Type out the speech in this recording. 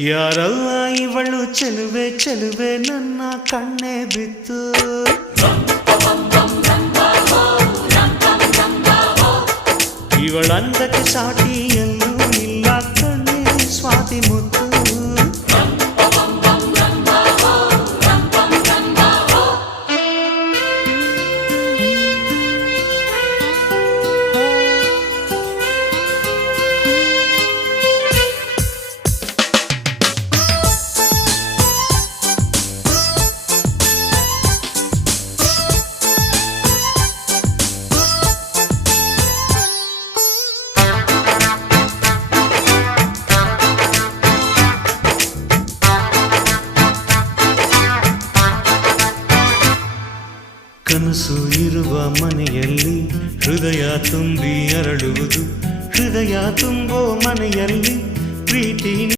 ಯಾರಲ್ಲ ಇವಳು ಚೆಲುವೆ ಚೆಲುವೆ ನನ್ನ ಕಣ್ಣೆ ಬಿತ್ತು ಇವಳಂದಕ್ಕೆ ಸಾಟಿಯಲ್ಲೂ ಇಲ್ಲ ಕಣ್ಣೆ ಸ್ವಾತಿ ಮುತ್ತು ಕನಸು ಇರುವ ಮನೆಯಲ್ಲಿ ಹೃದಯ ತುಂಬಿ ಅರಳುವುದು ಹೃದಯ ತುಂಬೋ ಮನೆಯಲ್ಲಿ ಪ್ರೀತಿ